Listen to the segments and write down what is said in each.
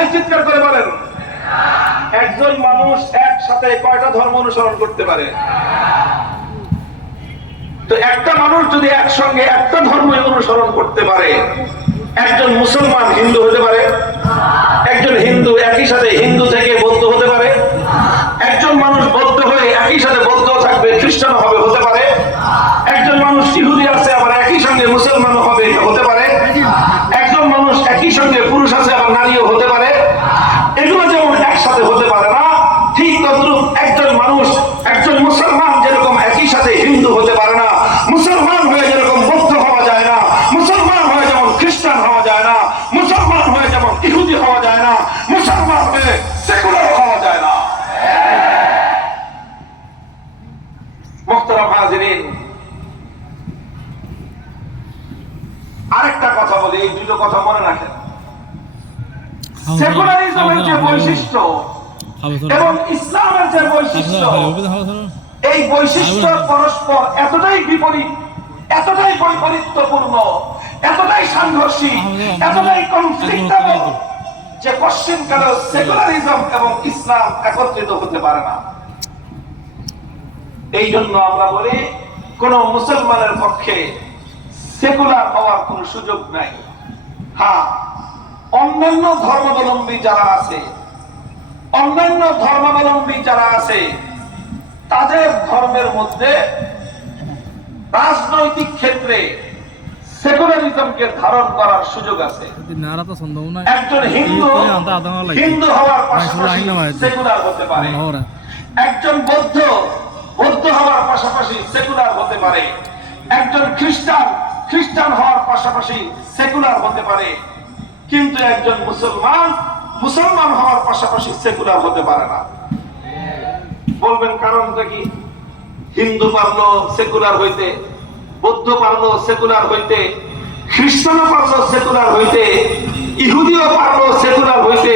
নাই চিৎকার করে বলেন। একজন মানুষ একসাথে কয়টা ধর্ম অনুসরণ করতে পারে? তো একটা মানুষ যদি একসঙ্গে একটা ধর্ম অনুসরণ করতে পারে, একজন মুসলমান হিন্দু হতে পারে, একজন হিন্দু একই সাথে হিন্দু থেকে বৌদ্ধ হতে পারে, একজন মানুষ বৌদ্ধ হয়ে একই সাথে বৌদ্ধ থাকবে খ্রিস্টান হবে হতে পারে, একজন মানুষ ইহুদি আছে আবার একই সঙ্গে মুসলমান হবে হতে পারে, একজন মানুষ একই সঙ্গে পুরুষ আছে আবার নারীও হতে পারে। এগুলো যেমন একসাথে হতে পারে না, ঠিক তদ্রুপ একজন মানুষ একজন মুসলমান যেরকম একই সাথে হিন্দু হতে পারে না, মুসলমান হয়ে যেরকম বৌদ্ধ হওয়া যায় না, মুসলমান হয়ে যেমন খ্রিস্টান হওয়া যায় না, মুসলমান হয়ে যেমন ইহুদি হওয়া যায় না, মুসলমান হয়ে সেকুলার হওয়া যায় না। মুহতারাম হাজিরিন, আরেকটা কথা বলি, এই দুটো কথা মনে রাখেন। সেকুলারিজমের যে বৈশিষ্ট্য এবং ইসলামের যে বৈশিষ্ট্য, এই বৈশিষ্ট্য পরস্পর এতটাই বিপরীত, এতটাই বৈপরীত্যপূর্ণ, এতটাই সাংঘর্ষিক, এতটাই কনফ্লিক্টেবল যে পশ্চিমকালে সেকুলারিজম এবং ইসলাম একত্রিত হতে পারে না। এই জন্য আমরা বলি কোন মুসলমানের পক্ষে সেকুলার হওয়ার কোন সুযোগ নাই। হ্যাঁ, অন্যান্য ধর্মাবলম্বী যারা আছে, অন্যান্য ধর্মাবলম্বী যারা আছে তাদের ধর্মের মধ্যে রাজনৈতিক ক্ষেত্রে সেকুলারিজমকে ধারণ করার সুযোগ আছে। একজন হিন্দু হিন্দু হওয়ার পাশাপাশি সেকুলার হতে পারে, একজন বৌদ্ধ বৌদ্ধ হওয়ার পাশাপাশি সেকুলার হতে পারে, একজন খ্রিস্টান খ্রিস্টান হওয়ার পাশাপাশি সেকুলার হতে পারে, কিন্তু একজন মুসলমান মুসলমান হওয়ার পাশাপাশি সেকুলার হতে পারে না। বলবেন কারণটা কি? হিন্দু পারলো সেকুলার হইতে, বৌদ্ধ পারলো সেকুলার হইতে, খ্রিস্টানও পারলো সেকুলার হইতে, ইহুদিও পারলো সেকুলার হইতে,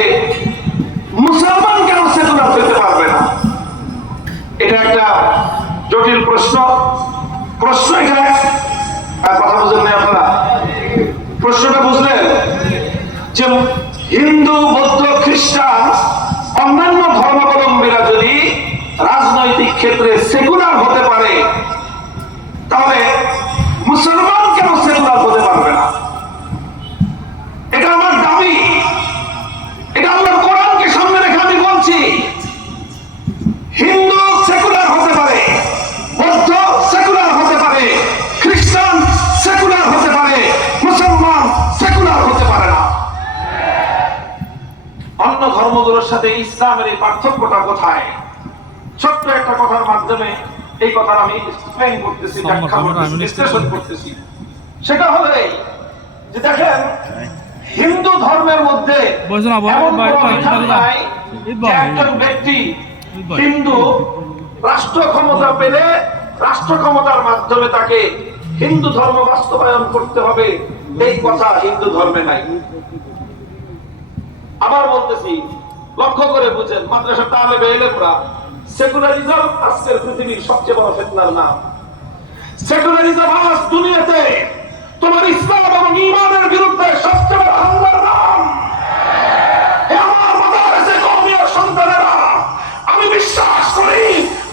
মুসলমান কেন সেকুলার হইতে পারবে না? এটা একটা জটিল প্রশ্ন। প্রশ্ন এখানে কথা বুঝলেন না আপনারা? প্রশ্নটা বুঝলেন যে হিন্দু বৌদ্ধ খ্রিস্টান অন্যান্য ধর্মাবলম্বীরা যদি রাজনৈতিক ক্ষেত্রে সেকুলার হতে পারে, তাহলে মুসলমান কেন সেকুলার হতে পারবে না? এটা আমার দাবি, এটা আল্লাহর কোরআনকে সামনে রেখে আমি বলছি। হিন্দু সেকুলার হতে পারে, বৌদ্ধ সেকুলার হতে পারে, খ্রিস্টান সেকুলার হতে পারে, মুসলমান সেকুলার হতে পারে না। অন্য ধর্মগুলোর সাথে ইসলামের এই পার্থক্যটা কোথায়? ছোট্ট একটা কথার মাধ্যমে এই কথা আমি এক্সপ্লেইন করতেছি, ব্যাখ্যা করতেছি, বিশ্লেষণ করতেছি। সেটা হলো এই যে দেখেন, হিন্দু ধর্মের মধ্যে একজন ব্যক্তি হিন্দু রাষ্ট্র ক্ষমতা পেলে রাষ্ট্র ক্ষমতার মাধ্যমে তাকে হিন্দু ধর্ম বাস্তবায়ন করতে হবে, এই কথা হিন্দু ধর্মে নাই। আবার বলতেছি, লক্ষ্য করে বুঝেন, মাদ্রাসা তালেবে ইলমরা সেকুলারিজম আজকের পৃথিবীর সবচেয়ে বড় ফিতনার নাম। সেকুলারিজম আজ দুনিয়াতে তোমার ইসলাম এবং ঈমানের বিরুদ্ধে সবচেয়ে বড় হামলার নাম। আমার মাদ্রাসা কওমির সন্তানেরা, আমি বিশ্বাস করি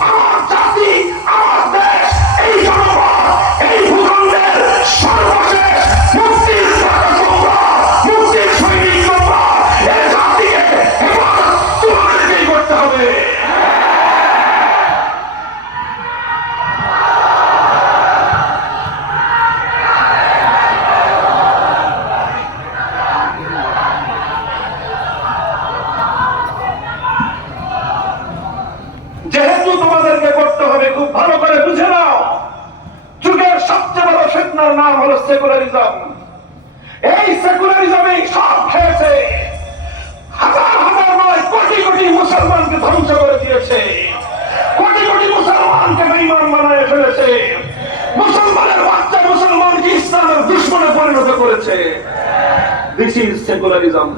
আমার জাতি, আমার দেশ, এই জনগণ, এই ভূখণ্ডের সর্বশেষ মুক্তির পতাকা, মুক্তির সৈনিক, এই জাতিকে তোমাদেরকেই করতে হবে। যেহেতু তোমাদেরকে করতে হবে, খুব ভালো করে বুঝে নাও, যুগের সবচেয়ে বড় ফিতনার নাম হলো সেকুলারিজম। এই সেকুলারিজমে সব খেয়েছে, হাজার হাজার নয় কোটি কোটি মুসলমানকে ধ্বংস করে দিয়েছে, কোটি কোটি মুসলমানকে বেঈমান বানায় ফেলেছে, মুসলমানের বাচ্চা মুসলমানকে ইসলামের দুশমনে পরিণত করেছে। This is secularism.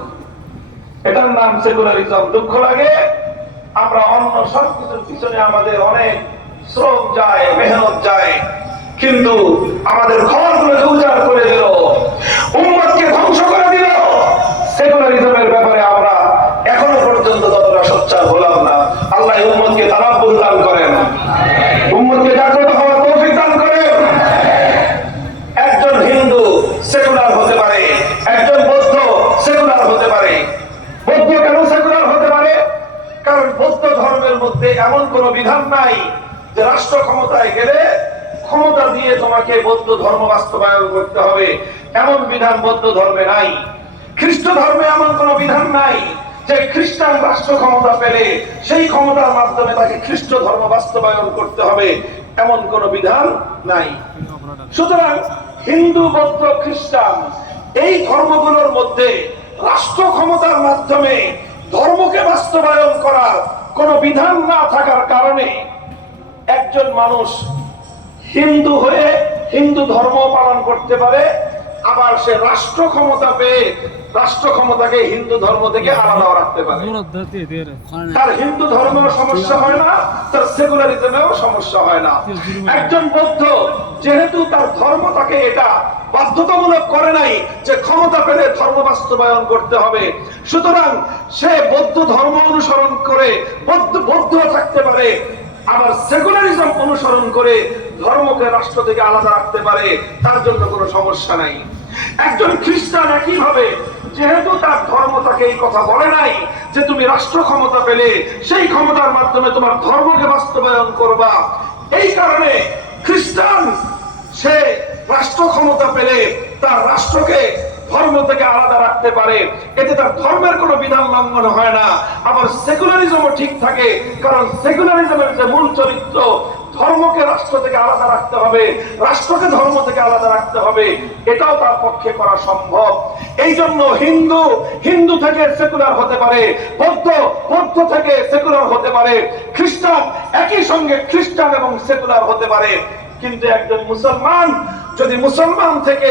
এটার নাম সেকুলারিজম। দুঃখ লাগে, আমরা অন্য সবকিছুর পিছনে আমাদের অনেক শ্রম যায়, মেহনত যায়, কিন্তু আমাদের ঘরগুলোকে উজাড় করে দিল, উম্মতকে ধ্বংস করে দিল। সেকুলারিজমের ব্যাপারে আমরা জনগণকে জাগ্রত হওয়ার তৌফিক দান করেন। একজন হিন্দু সেকুলার হতে পারে, একজন বৌদ্ধ সেকুলার হতে পারে। বৌদ্ধ কেন সেকুলার হতে পারে? কারণ বৌদ্ধ ধর্মের মধ্যে এমন কোন বিধান নাই যে রাষ্ট্র ক্ষমতায় গেলে ক্ষমতা দিয়ে তোমাকে বৌদ্ধ ধর্ম বাস্তবায়ন করতে হবে, এমন বিধান বৌদ্ধ ধর্মে নাই। খ্রিস্ট ধর্মে এমন কোন বিধান নাই যে খ্রিস্টান রাষ্ট্র ক্ষমতা পেলে সেই ক্ষমতার মাধ্যমে তাকে খ্রিস্ট ধর্ম বাস্তবায়ন করতে হবে, এমন কোন বিধান নাই। সুতরাং হিন্দু, বৌদ্ধ, খ্রিস্টান এই ধর্মগুলোর মধ্যে রাষ্ট্র ক্ষমতার মাধ্যমে ধর্মকে বাস্তবায়ন করার কোন বিধান না থাকার কারণে একজন মানুষ হিন্দু হয়ে হিন্দু ধর্ম পালন করতে পারে, আবার সে রাষ্ট্র ক্ষমতা পেয়ে রাষ্ট্র ক্ষমতাকে হিন্দু ধর্ম থেকে আলাদা রাখতে পারে। তার হিন্দু ধর্মেও সমস্যা হয় না, তার সেকুলারিজমেও সমস্যা হয় না। একজন বৌদ্ধ যেহেতু তার ধর্ম তাকে এটা বাধ্যতামূলক করে নাই যে ক্ষমতা পেলে ধর্ম বাস্তবায়ন করতে হবে, সুতরাং সে বৌদ্ধ ধর্ম অনুসরণ করে বৌদ্ধ থাকতে পারে, আবার সেকুলারিজম অনুসরণ করে ধর্মকে রাষ্ট্র থেকে আলাদা রাখতে পারে, তার জন্য কোনো সমস্যা নাই। একজন খ্রিস্টান একইভাবে যেহেতু তার ধর্ম তাকে এই কথা বলে নাই যে তুমি রাষ্ট্র ক্ষমতা পেলে সেই ক্ষমতার মাধ্যমে তোমার ধর্মকে বাস্তবায়ন করবা, এই কারণে খ্রিস্টান সে রাষ্ট্র ক্ষমতা পেলে তার রাষ্ট্রকে ধর্ম থেকে আলাদা রাখতে পারে, এতে তার ধর্মের কোনো বিধান লঙ্ঘন হয় না। আবার সেকুলারিজমও ঠিক থাকে, কারণ সেকুলারিজমের যে মূল চরিত্র ধর্মকে রাষ্ট্র থেকে আলাদা রাখতে হবে, রাষ্ট্রকে ধর্ম থেকে আলাদা রাখতে হবে, এটাও তার পক্ষে করা সম্ভব। এই জন্য হিন্দু থেকে সেকুলার হতে পারে, বৌদ্ধ থেকে সেকুলার হতে পারে, খ্রিস্টান একই সঙ্গে খ্রিস্টান এবং সেকুলার হতে পারে। কিন্তু একজন মুসলমান যদি মুসলমান থেকে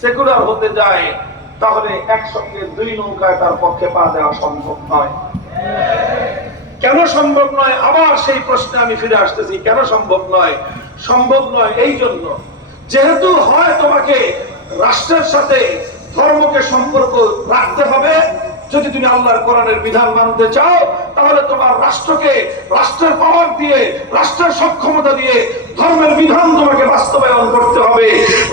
সেকুলার হতে যায় তাহলে একসঙ্গে দুই নৌকায় তার পক্ষে পা দেওয়া সম্ভব নয়। কেন সম্ভব নয়? আবার সেই প্রশ্নে আমি ফিরে আসতেছি, কেন সম্ভব নয়? সম্ভব নয় এই জন্য, যেহেতু হয় তোমাকে রাষ্ট্রের সাথে ধর্মকে সম্পর্ক রাখতে হবে। যদি তুমি আল্লাহর কোরআনের বিধান মানতে চাও তাহলে তোমার রাষ্ট্রকে রাষ্ট্রের পাওয়ার দিয়ে, রাষ্ট্রের সক্ষমতা দিয়ে ধর্মের বিধান তোমাকে বাস্তবায়ন করতে হবে।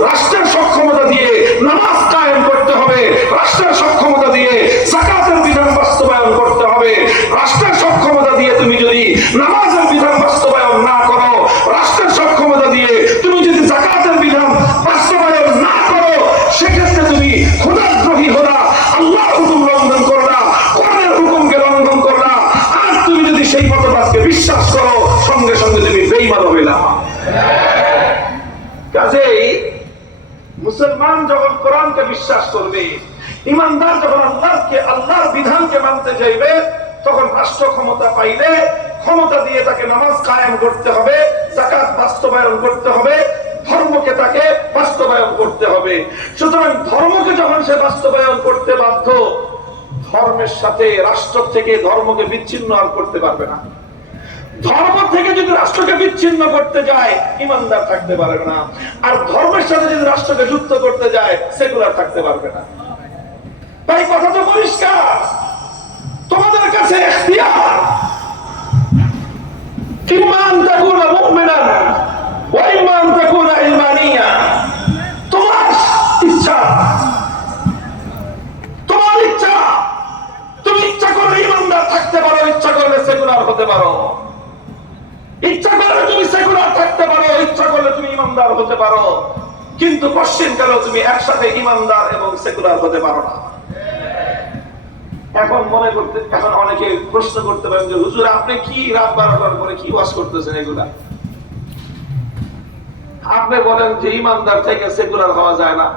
রাষ্ট্রের সক্ষমতা দিয়ে নামাজ কায়েম করতে হবে, রাষ্ট্রের সক্ষমতা দিয়ে যাকাতের বিধান বাস্তবায়ন করতে হবে। রাষ্ট্রের সক্ষমতা দিয়ে তুমি যদি নামাজের বিধান বাস্তবায়ন না করো, রাষ্ট্রের সক্ষমতা দিয়ে তুমি যদি যাকাতের বিধান বাস্তবায়ন না করো, সেক্ষেত্রে তুমি খোদাদ্রোহী হলা, আল্লাহর হুকুম লঙ্ঘন করলা, কোরআনের হুকুমকে লঙ্ঘন করলা। আর তুমি যদি সেই মতবাদকে বিশ্বাস করো, সঙ্গে সঙ্গে তুমি বেঈমান হইলা। কাজেই মুসলমান যখন কোরআনকে বিশ্বাস করবে, ইমানদার যখন আল্লাহর বিধানকে মানতে চাইবে, তখন রাষ্ট্র ক্ষমতা পাইলে ক্ষমতা দিয়ে তাকে নামাজ কায়েম করতে হবে, যাকাত বাস্তবায়ন করতে হবে, ধর্মকে তাকে বাস্তবায়ন করতে হবে। সুতরাং ধর্মকে যখন সে বাস্তবায়ন করতে বাধ্য, ধর্মের সাথে রাষ্ট্র থেকে ধর্মকে বিচ্ছিন্ন আর করতে পারবে না। ধর্ম থেকে যদি রাষ্ট্রকে বিচ্ছিন্ন করতে যায়, ইমানদার থাকতে পারবে না। আর ধর্মের সাথে যদি রাষ্ট্রকে যুক্ত করতে যায়, সেকুলার থাকতে পারবে না। তাই কথা তো পরিষ্কার, তোমাদের কাছে ইখতিয়ার, ইমান তাকুনা মুমিনান ওয়া ইমান তাকুনা ইলমানিয়া। তোমার ইচ্ছা, তুমি ইচ্ছা করলে ইমানদার থাকতে পারো, ইচ্ছা করলে সেকুলার হতে পারো। ইচ্ছা করলে তুমি সেকুলার থাকতে পারো, ইচ্ছা করলে তুমি ইমানদার হতে পারো, কিন্তু পশ্চিমকালেও তুমি একসাথে ইমানদার এবং সেকুলার হতে পারো না। এখন অনেকে প্রশ্ন করতে পারেন যে হুজুর আপনি কি রাত 12টার পরে কি ওয়াজ করতেছেন এগুলা? আপনি বলেন যে ইমানদার থেকে সেকুলার হওয়া যায় না।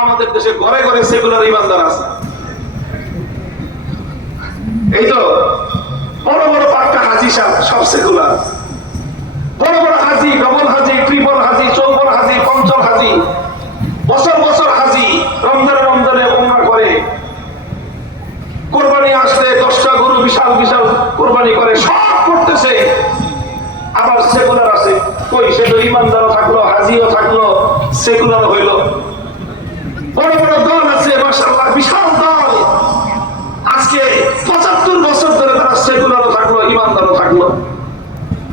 আমাদের দেশে ঘরে ঘরে সেকুলার ইমানদার আছে। এই তো বড় বড় পাঁচটা হাজি সাহেব সব সেকুলার, বড় বড় হাজি, ডবল হাজি, ট্রিপল হাজি, চৌবল হাজি, পঞ্চম হাজি, বছর বছর হাজি রমজানে উমরা করে, কোরবানি আসলে 10টা গরু বিশাল বিশাল কোরবানি করে, সব করতেছে। আবার সেকুলার আছে কই? সে তো ইমানদারও থাকলো, হাজিও থাকলো, সেকুলার হইল। বড় বড় দল আছে মাশাআল্লাহ, বিশাল দল, আজকে 75 বছর ধরে তারা সেকুলারও থাকলো, ইমানদারও থাকলো।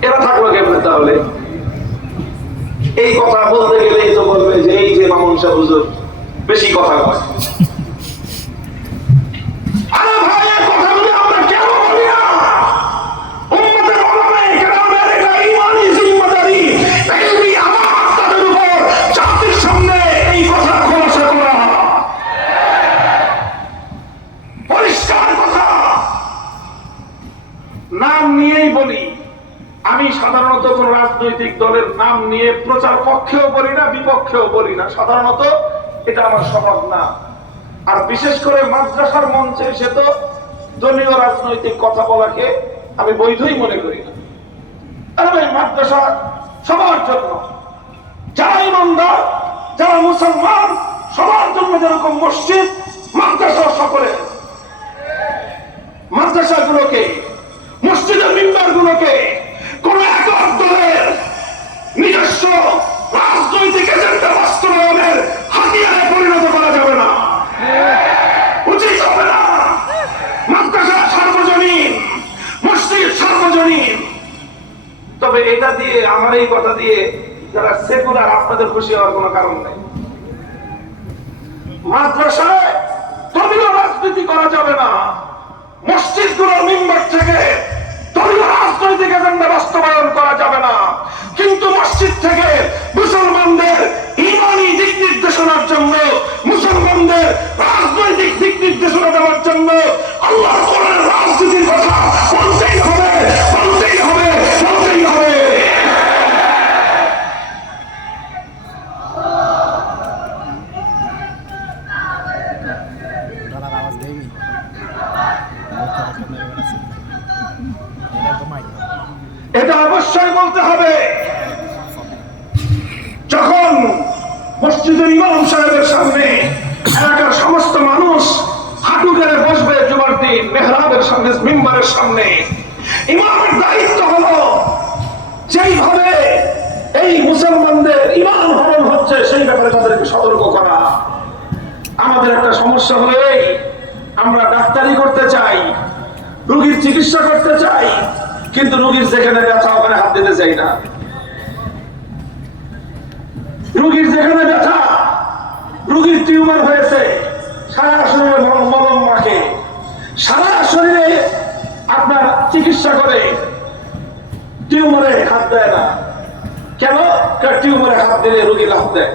এরা থাকলো কেমনে তাহলে? সাহেব হুজুর বেশি কথা কয়। আরে ভাই, এই কথাগুলো আমরা কেন বলি না? উম্মতের উলামায়ে কেরামের এটা ঈমানি জিম্মাদারি, এগুলি আমার তাদের উপর জাতির সামনে এই কথা খোলাসা করা পরিষ্কার কথা। নাম নিয়েই বলি, আমি সাধারণত কোন রাজনৈতিক দলের নাম নিয়ে প্রচার পক্ষেও বলি না, বিপক্ষেও বলি না। সাধারণত এটা আমার স্বভাব না। আর বিশেষ করে মাদ্রাসার মঞ্চে এসে তো দলীয় রাজনৈতিক কথা বলাকে আমি বৈধই মনে করি না। আরে ভাই, মাদ্রাসা সবার জন্য, যারা ইমানদার, যারা মুসলমান, সবার জন্য যেরকম মসজিদ, মাদ্রাসা সকলে মাদ্রাসাগুলোকে, মসজিদের মিম্বারগুলোকে কোন একক দলের নিজস্ব রাজনৈতিক এজেন্ডা বাস্তবায়নের হাতিয়ারে পরিণত করা যাবে না, উচিত হবে না। মাদ্রাসা সার্বজনীন, মসজিদ সার্বজনীন। তবে এটা দিয়ে, আমার এই কথা দিয়ে যারা সেকুলার, আপনাদের খুশি হওয়ার কোনো কারণ নেই। মাদ্রাসায় দলীয় রাজনীতি করা যাবে না, মসজিদগুলোর মিম্বার থেকে দলীয় রাজনৈতিক এজেন্ডা বাস্তবায়ন করা যাবে না। কিন্তু মসজিদ থেকে মুসলমানদের ঈমানি দিক নির্দেশনার জন্য, মুসলমানদের রাজনৈতিক দিক নির্দেশনা দেওয়ার জন্য আল্লাহর কোরআনের রাজনীতির কথা বলতেই হবে, বলতেই হবে, বলতেই হবে। এটা অবশ্যই বলতে হবে। যখন মসজিদের ইমাম সাহেবের সামনে এলাকার সমস্ত মানুষ হাঁটু গেড়ে বসবে জুমার দিন মেহরাবের সামনে, মিম্বারের সামনে, ইমামের দায়িত্ব হলো যেইভাবে এই মুসলমানদের ইমান হরণ হচ্ছে সেই ব্যাপারে তাদেরকে সতর্ক করা। আমাদের একটা সমস্যা হলো এই, আমরা ডাক্তারি করতে চাই, রোগীর চিকিৎসা করতে চাই, কিন্তু রোগীর যেখানে ব্যথা ওখানে হাত দিতে চাই না। রোগীর যেখানে ব্যথা, রোগীর টিউমার হয়েছে, সারা শরীরে মলম মাখে, সারা শরীরে আপনার চিকিৎসা করে, টিউমারে হাত দেয় না। কেন? টিউমারে হাত দিলে রোগী লাভ দেয়,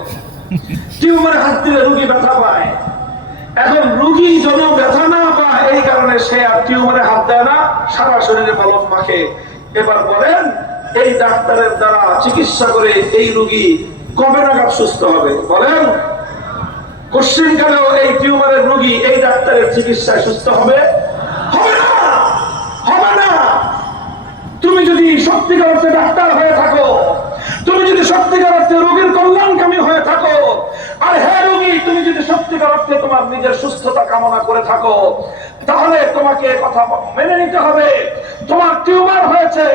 টিউমারে হাত দিলে রোগী ব্যথা পায়। এখন রোগী যেন ব্যথা না পায় এই কারণে সে আর টিউমারে হাত দেয় না, সারা শরীরে মলম মাখে। এবার বলেন, এই ডাক্তারের দ্বারা চিকিৎসা করে এই রোগী কবে নাগাদ সুস্থ হবে? বলেন, কোশ্চিনকালেও এই টিউমারের রোগী এই ডাক্তারের চিকিৎসায় সুস্থ হবে? হবে না, হবে না। তুমি যদি সত্যিকার অর্থে ডাক্তার হয়ে থাকো, তুমি যদি সত্যিকার অর্থে রোগীর কল্যাণকামী হয়ে থাকো, আর হ্যাঁ রোগী, তুমি যদি সত্যিকার অর্থে তোমার নিজের সুস্থতা কামনা করে থাকো, তাহলে তোমাকে কথা মেনে নিতে হবে। তোমার টিউমার হয়েছে,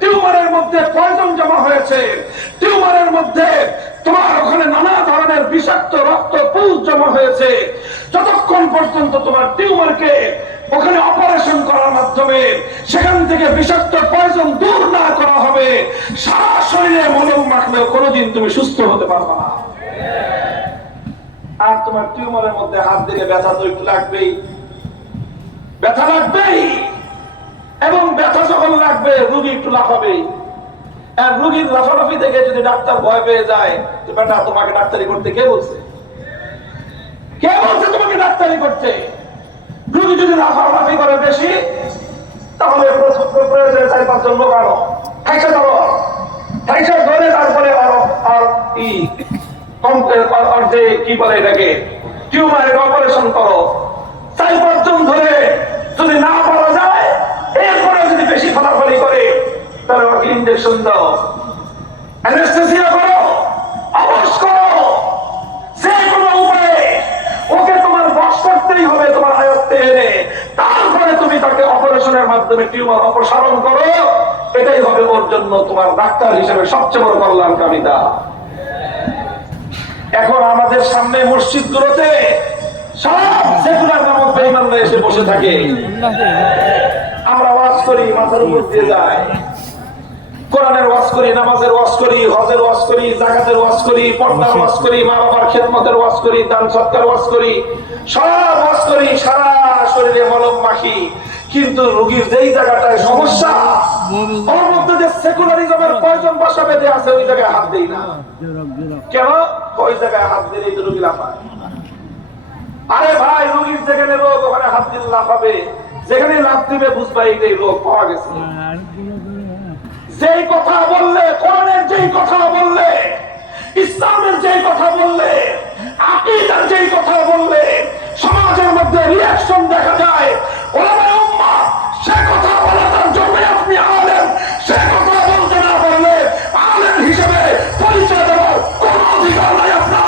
টিউমারের মধ্যে পয়জন জমা হয়েছে, টিউমারের মধ্যে তোমার ওখানে নানা ধরনের বিষাক্ত রক্ত পুঁজ জমা হয়েছে। যতক্ষণ পর্যন্ত তোমার টিউমারকে ওখানে অপারেশন করার মাধ্যমে সেখান থেকে বিষাক্ত পয়জন দূর না করা হবে, সারা শরীরে মলম মাখলেও কোনোদিন তুমি সুস্থ হতে পারবে না। আর তোমার টিউমারের মধ্যে হাত দিলে ব্যথা তো একটু লাগবেই, ব্যথা লাগবেই। এবং ব্যথা যখন লাগবে রোগী একটু লাফাবেই। আর রোগীর লাফালাফি দেখে যদি ডাক্তার ভয় পেয়ে যায়, বেটা তোমাকে ডাক্তারি করতে কে বলছে? কে বলছে তোমাকে ডাক্তারি করতে? রোগী যদি লাফালাফি করে বেশি, তাহলে প্রয়োজনে 4-5 জন লোক আনো, খাইছে ধরো, খাইছে ধরে তারপরে কি বলে এটাকে, টিউমারের অপারেশন করো। 4-5 জন ধরে যদি না পারা যায়, এরপরে যদি বেশি ফলাফলি করে, তাহলে ওকে ইনজেকশন দাও, অ্যানেস্থেসিয়া করো, অবশ করো, যে কোনো উপায়ে ওকে তোমার বশ করতেই হবে, তোমার আয়ত্তে এনে। তারপরে তুমি তাকে অপারেশনের মাধ্যমে টিউমার অপসারণ করো। এটাই হবে ওর জন্য তোমার ডাক্তার হিসেবে সবচেয়ে বড় কল্যাণকামিতা। এখন আমাদের সামনে মসজিদগুলোতে সব সেকুলার নামক বেঈমানরা এসে বসে থাকে, আমরা ওয়াজ করি, মাথার উপর দিয়ে যায়। কোরআনের ওয়াজ করি, নামাজের ওয়াজ করি, হজের ওয়াজ করি, যাকাতের ওয়াজ করি, পর্দার ওয়াজ করি, মা বাবার খেদমতের ওয়াজ করি, দান সৎকার ওয়াজ করি, সব ওয়াজ করি, সারা শরীরে মলম মাখি, কিন্তু রোগীর যেই জায়গাটায় সমস্যা ওর মধ্যে যে সেকুলারিজমের প্রয়োজন বাসা বেঁধে আছে ওই জায়গায় হাত দেই না। কেন? ওই জায়গায় হাত দিলেই তো রোগী লাফায়। আরে ভাই, রোগীর যেখানে রোগ ওখানে হাত দিলে লাফাবে, যেখানে লাফ দিবে বুঝবা এইটাই রোগ পাওয়া গেছে। যেই কথা বললে, কোরআনের যেই কথা বললে, ইসলামের যেই কথা বললে, আকীদার যেই কথা বললে সমাজের মধ্যে রিঅ্যাকশন দেখা যায়, ওলামায়ে উম্মাহ সে কথা বলার জন্য আপনি আলেম, সে কথা বলতে না পারলে আলেম হিসেবে পরিচয় দেওয়ার কোনো অধিকার নাই আপনার।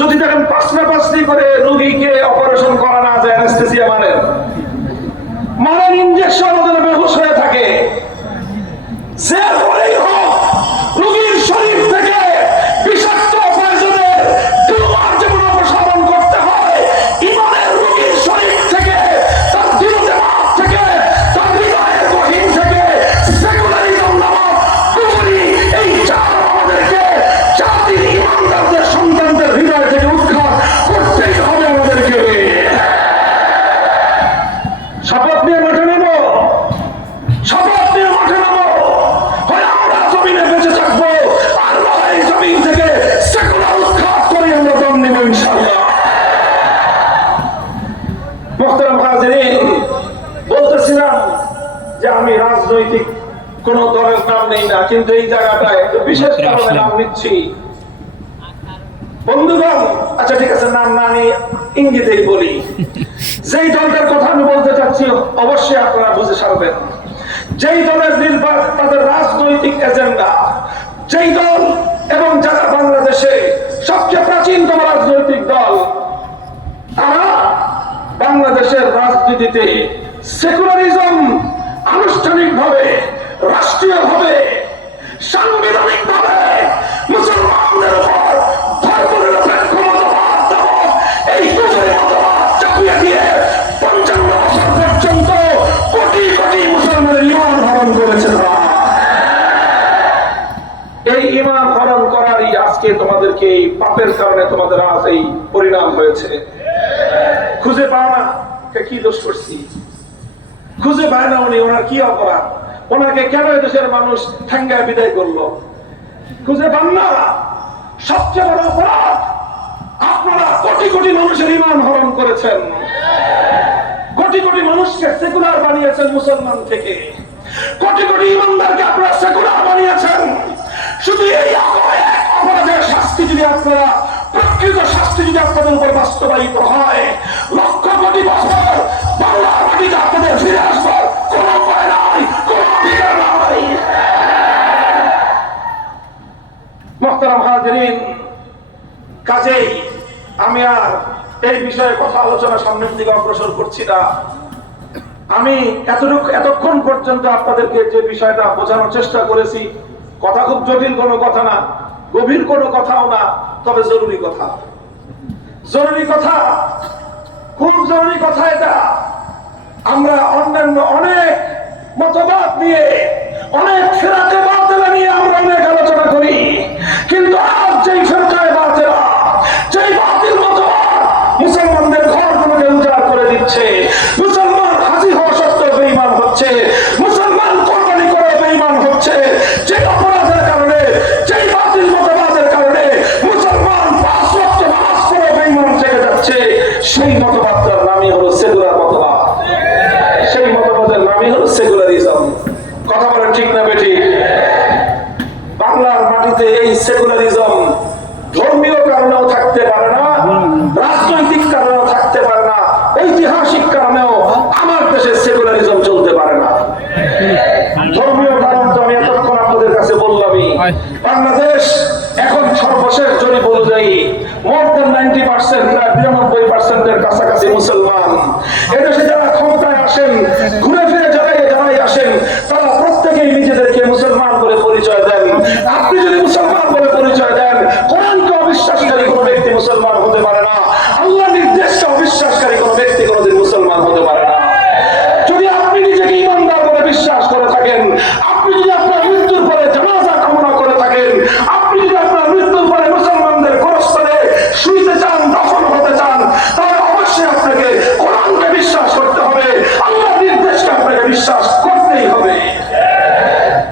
যদি দেখেন পাঁচটা করে রোগীকে অপারেশন করা না যায়, অ্যানেস্থেসিয়া মারেন ইনজেকশন ওদের বেহুশ হয়ে থাকে, যে করেই হোক রোগীর শরীর থেকে বিষাক্ত পয়জনের টিউমার যেমন অপসারণ করতে হয়, ইমানের রোগীর শরীর থেকে, তার দিল-দিমাগ থেকে, তার হৃদয়ের গহীন থেকে সেকুলারিজম নামক কুফরি, এই চার আমাদেরকে জাতির ইমানদারদের সন্তানদের হৃদয় থেকে উৎখাত করতেই হবে আমাদেরকে। শপথ নিয়ে মাঠে নেবো, শপথ নিয়ে মাঠে নেবো, হয় আমরা জমিনে বেঁচে থাকবো, আর নয় জমিন থেকে সেকুলার উৎখাত করে আমরা দম নেব ইনশাআল্লাহ। মুহতারাম হাজিরিন, বলতেছিলাম যে আমি রাজনৈতিক কোন দলের নাম নেই না, কিন্তু এই জায়গাটায় একটু বিশেষ কারণে নাম নিচ্ছি। বন্ধুগণ, আচ্ছা ঠিক আছে, নাম না নিয়ে ইঙ্গিতেই বলি, যেই দলটার কথা আমি বলতে চাচ্ছি অবশ্যই আপনারা বুঝে সারবেন। যেই দলের নির্বাচন, তাদের রাজনৈতিক এজেন্ডা, যেই দল এবং যারা বাংলাদেশে সবচেয়ে প্রাচীনতম রাজনৈতিক দল, তারা বাংলাদেশের রাজনীতিতে সেকুলারিজম আনুষ্ঠানিকভাবে, রাষ্ট্রীয়ভাবে, সাংবিধানিকভাবে মুসলমানদের উপর ধর্মনিরপেক্ষ মতবাদ দেওয়া, এই কুফরি মতবাদ চাপিয়ে দিয়ে 55 বছর পর্যন্ত কোটি কোটি মুসলমানের ঈমান হরণ করেছে। এই ঈমান হরণ করারই আজকে তোমাদেরকে এই পাপের কারণে তোমাদের আজ এই পরিণাম হয়েছে। খুঁজে পাও না কি দোষ করছি, খুঁজে পায় না উনি, ওনার কি অপরাধ, ওনাকে কেন দেশের মানুষ ঠ্যাঙ্গায় বিদায় করলো, খুঁজে পান না। সবচেয়ে বড় অপরাধ, আপনারা কোটি কোটি মানুষের ঈমান হরণ করেছেন, কোটি কোটি মানুষকে সেকুলার বানিয়েছেন মুসলমান থেকে, কোটি কোটি ঈমানদারকে আপনারা সেকুলার বানিয়েছেন। শুধু এই অপরাধের শাস্তি যদি আপনারা, প্রকৃত শাস্তি যদি আপনাদের উপর বাস্তবায়িত হয়, লক্ষ কোটি বছর বাংলার মাটিতে আপনাদের ফিরে আসবার কোন উপায় নাই, কোন অধিকার নাই। মুহতারাম হাজিরিন, কাজেই আমি আর এই বিষয়ে কথা আলোচনা সামনের দিকে অগ্রসর করছি না। আমি এতক্ষণ পর্যন্ত আপনাদেরকে যে বিষয়টা বোঝানোর চেষ্টা করেছি, কথা খুব জটিল কোনো কথা না, গভীর কোনো কথাও না, তবে জরুরি কথা, জরুরি কথা, খুব জরুরি কথা এটা। আমরা অন্যান্য অনেক মতবাদ নিয়ে, অনেক ফেরাতে বাতিলা নিয়ে আমরা অনেক আলোচনা করি, কিন্তু আজ যেই ফেরকায়ে বাতিলা, যেই বাতিল মতবাদ মুসলমানদের ঘরগুলোকে উজাড় করে দিচ্ছে, মুসলমান হাজি হওয়া সত্ত্বেও বেঈমান হচ্ছে, মুসলমান কোরবানি করে বেঈমান হচ্ছে, যে অপরাধের কারণে, যেই বাতিল মতবাদের কারণে মুসলমান 5 ওয়াক্ত নামাজ পড়ে বেঈমান থেকে যাচ্ছে, সেই মতবাদটার নামই হলো সেকুলার মতবাদ, সেই মতবাদের নামই হলো সেকুলারিজম। কথা বলেন ঠিক না বেঠিক? বাংলার মাটিতে এই সেকুলারিজম ধর্মীয় কারণ তো আমি এতক্ষণ আপনাদের কাছে বললামই। বাংলাদেশ এখন সর্বশেষ জরিপ অনুযায়ী মোর দেন 90%, প্রায় 92% কাছাকাছি মুসলমান। এদেশে যারা ক্ষমতায় আসেন, ঘুরে ফিরে যারাই আসেন, তারা প্রত্যেকেই নিজেদেরকে মুসলমান বলে পরিচয় দেন। আপনি যদি মুসলমান বলে পরিচয় দেন, কোরআনকে অবিশ্বাসকারী কোনো ব্যক্তি মুসলমান হতে পারে না। আল্লাহ নির্দেশকে অবিশ্বাসকারী কোনো ব্যক্তি কোনোদিন মুসলমান হতে পারে না। যদি আপনি নিজেকে ইমানদার বলে বিশ্বাস করে থাকেন, আপনি যদি আপনার মৃত্যুর পরে জানাজা কামনা করে থাকেন, আপনি যদি আপনার মৃত্যুর পরে মুসলমানদের গোরস্থানে শুইতে চান, দফন হতে চান, তাহলে অবশ্যই আপনাকে কোরআনকে বিশ্বাস করতে হবে, আল্লাহর নির্দেশকে আপনাকে বিশ্বাস করতেই হবে।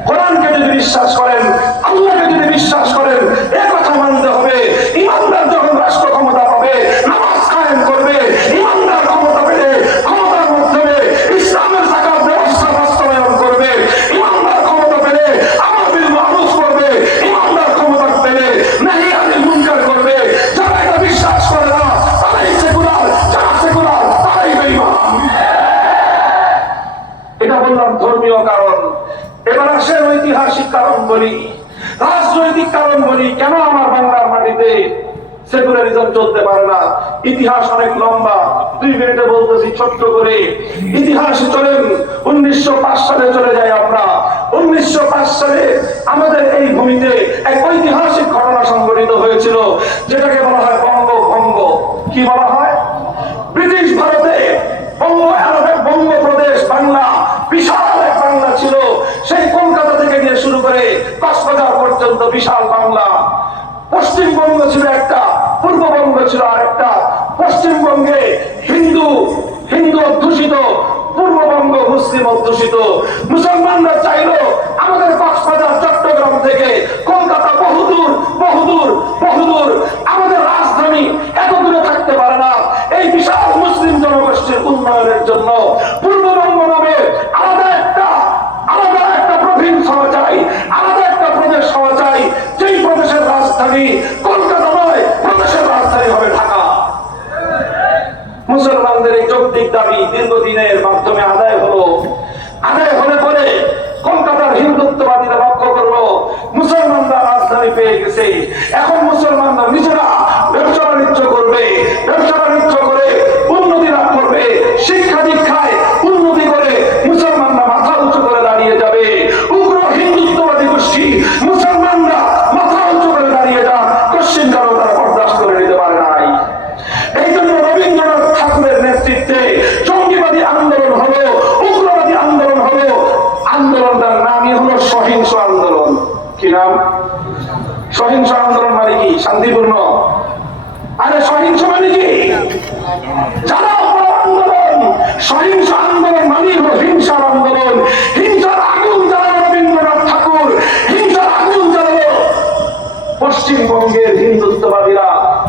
কোরআনকে যদি বিশ্বাস করেন, আল্লাহকে যদি বিশ্বাস করেন, এ কথা মানতে হবে। ইমানদার যখন রাষ্ট্র ক্ষমতা পাবে, নামাজ কায়েম করবে, ইমানদার ক্ষমতা পেলে ক্ষমতার মাধ্যমে ইসলামের যাকাত ব্যবস্থা বাস্তবায়ন করবে, ইমানদার ক্ষমতা পেলে আমর বিল মারুফ করবে, ইমানদার ক্ষমতা পেলে নাহি আনিল মুনকার করবে। যারা এটা বিশ্বাস করে না, তারাই সেকুলার, যারা সেকুলার তারাই বেঈমান। এটা বললাম ধর্মীয় কারণ। এবার আসে ঐতিহাসিক কারণ বলি, রাজনৈতিক কারণ বলি। কেন আমার বাংলার মাটিতে সেকুলারিজম চলতে পারে না? ইতিহাস অনেক লম্বা, 2 মিনিটে বলতেছি ছোট্ট করে। ইতিহাস চলেন 1905 সালে চলে যাই আমরা। 1905 সালে আমাদের এই ভূমিতে এক ঐতিহাসিক ঘটনা সংঘটিত হয়েছিল, যেটাকে বলা হয় বঙ্গভঙ্গ। কি বলা হয়? ব্রিটিশ ভারতে বঙ্গ প্রদেশ, বাংলা, বিশাল এক বাংলা ছিল। সেই কলকাতা থেকে নিয়ে শুরু করে কক্সবাজার পর্যন্ত বিশাল বাংলা। পশ্চিমবঙ্গ ছিল একটা, পূর্ববঙ্গ ছিল আরেকটা। পশ্চিমবঙ্গে হিন্দু অধ্যুষিত, পূর্ববঙ্গ মুসলিম অধ্যুষিত। মুসলমানরা চাইলো আমাদের কক্সবাজার, চট্টগ্রাম থেকে কলকাতা বহুদূর বহুদূর বহুদূর, আমাদের রাজধানী এত দূরে থাকতে পারে না। এই বিশাল মুসলিম জনগোষ্ঠীর উন্নয়নের জন্য পূর্ববঙ্গ নামে আলাদা একটা প্রভিন্স হওয়া চাই, আলাদা একটা প্রদেশ হওয়া চাই, যেই প্রদেশের রাজধানী কলকাতা নয়, প্রদেশের রাজধানী হবে ঢাকা। মুসলমানদের এই যৌক্তিক দাবি দীর্ঘদিনের মাধ্যমে আদায় হলে পরে কলকাতার হিন্দুত্ববাদীরা লক্ষ্য করলো মুসলমানরা রাজধানী পেয়ে গেছে। এখন মুসলমানরা নিজেরা ব্যবসা বাণিজ্য করবে, ব্যবসা বাণিজ্য করে উন্নতি লাভ করবে, শিক্ষা দীক্ষায় উন্নতি করে মুসলমানরা মাথা উঁচু করে দাঁড়িয়ে যাবে। উগ্র হিন্দুত্ববাদী গোষ্ঠী মুসলমানরা মাথা উঁচু করে দাঁড়িয়ে যান, পশ্চিম কারো তারা বরদাস্ত করে নিতে পারে নাই। এই জন্য রবীন্দ্রনাথ ঠাকুরের নেতৃত্বে জঙ্গিবাদী আন্দোলন হলো, উগ্রবাদী আন্দোলন হলো। আন্দোলনটার নামই হলো সহিংস আন্দোলন। কি নাম? সহিংস আন্দোলন মানে কি? শান্তিপূর্ণ? আরে সহিংস মানে কি? যারা আন্দোলন, সহিংস আন্দোলন মানে হলো হিংসার আন্দোলন। হিংসার আগুন জ্বালানো রবীন্দ্রনাথ ঠাকুর, হিংসার আগুন জ্বালানো পশ্চিমবঙ্গের হিন্দুত্ববাদীরা,